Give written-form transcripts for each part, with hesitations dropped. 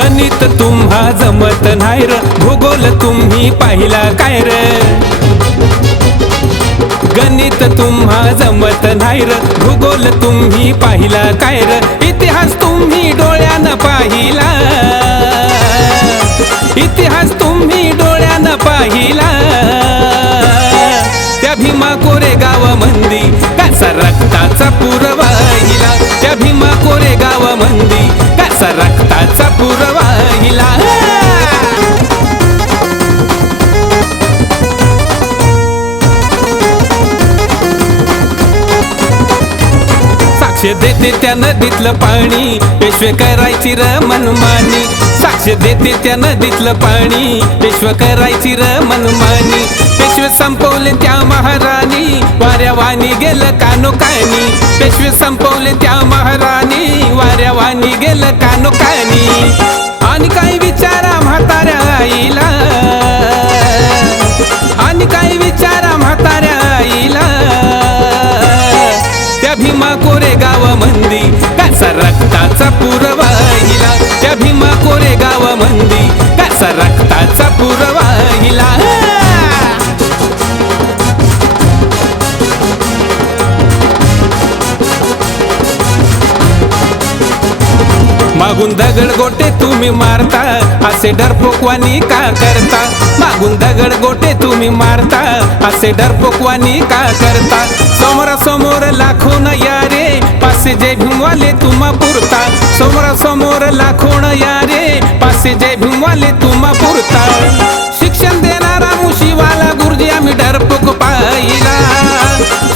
गणित तुम्हा जमत नाही र, भूगोल तुम्ही पाहिला काय र. गणित तुम्हा जमत नाही र, भूगोल तुम्ही पाहिला काय र. इतिहास तुम्ही डोळ्यानं पाहिला, इतिहास तुम्ही डोळ्यानं पाहिला. त्या भीमा कोरेगाव मंदी कसा रक्ताचा पूर वाहिला, त्या भीमा कोरेगाव मंदी कसा रक्ताचा पूर वाहिला. साक्ष देते त्या नदीतलं पाणी, पेशवे करायची र मनमानी. साक्ष देते त्या नदीतलं पाणी, पेशवे करायची र मनमानी. पेशवे संपवले त्या महाराणी, वाऱ्यावानी गेलं कानोकानी. पेशवे संपवले त्या महाराणी, वाऱ्यावानी गेलं कानोकानी. आणि काही विचारा म्हाताऱ्या आईला, आणि काही विचारा म्हाताऱ्या आईला. त्या भीमा कोरेगाव मंदी कसा रक्ताचा पूर वाहिला, त्या भीमा कोरेगाव मंदी कसा रक्ताचा पूर वाहिला. मागून दगड गोटे तुम्ही मारता, असे डरपोकवानी का करता. मागून दगड गोटे तुम्ही मारता, असे डरपोकवानी का करता. समोरासमोर लाखो न यारे, पासे जय भीमवाले तुम्हा पुरता. समोरासमोर लाखो न यारे, पासे जय भीमवाले तुम्हा पुरता. शिक्षण देणारा मुशीवाला गुरुजी आम्ही डरपोक पाहिला,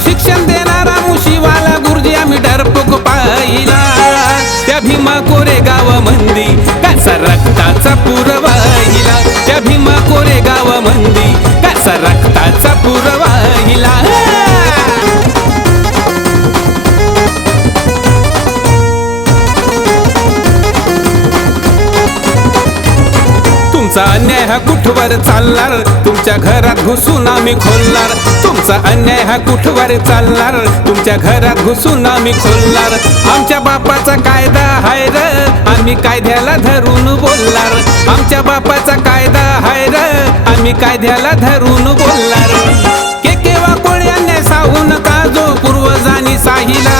शिक्षण देणारा मुशीवाला गुरुजी आम्ही डरपोक पाहिला. त्या भीमा कोरेगाव मंदी कसा रक्ताचा पूर वाहिला, त्या भीमा कोरेगाव मंदी कसा रक्ताचा पूर वाहिला. तुमचा अन्याय हा कुठवर चालणार, तुमच्या घरात घुसून आम्ही खोलणार. तुमचा अन्याय हा कुठवर चालणार, तुमच्या घरात घुसून आम्ही खोलणार. आमच्या बापाचा कायदा हाय र, आम्ही कायद्याला धरून बोलणार. आमच्या बापाचा कायदा हाय र, आम्ही कायद्याला धरून बोलणार. केकेवा कोळ्याने साहू नका जो पूर्वजांनी साहिला,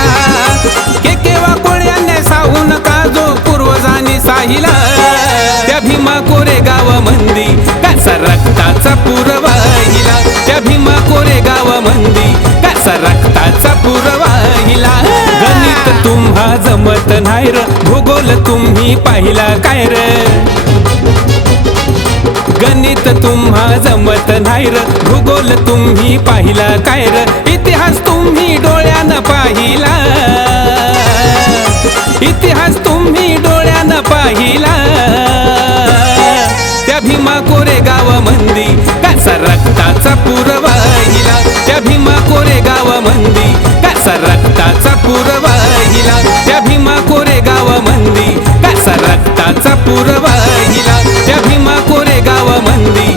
केकेवा कोळ्याने साहू नका जो पूर्वजांनी साहिला. त्या भीमा कोरेगाव मंदी कसा रक्ताचा पूर वाहिला, त्या भीमा कोरेगाव मंदी कसा रक्ताचा पूर वाहिला. गणित तुम्हा जमत नाही र, भूगोल तुम्ही पाहिला काय र. गणित तुम्हा जमत नाही र, भूगोल तुम्ही पाहिला काय र. इतिहास तुम्ही डोळ्यानं पाहिला, इतिहास तुम्ही डोळ्यानं पाहिला. त्या भीमा कोरेगाव मंदी कसा रक्ताचा पूर वाहिला, त्या भीमा कोरेगाव मंदी कसा रक्ताचा पूर वाहिला. त्या भीमा कोरेगाव मंदी कसा रक्ताचा पूर वाहिला, त्या भीमा कोरेगाव मंदी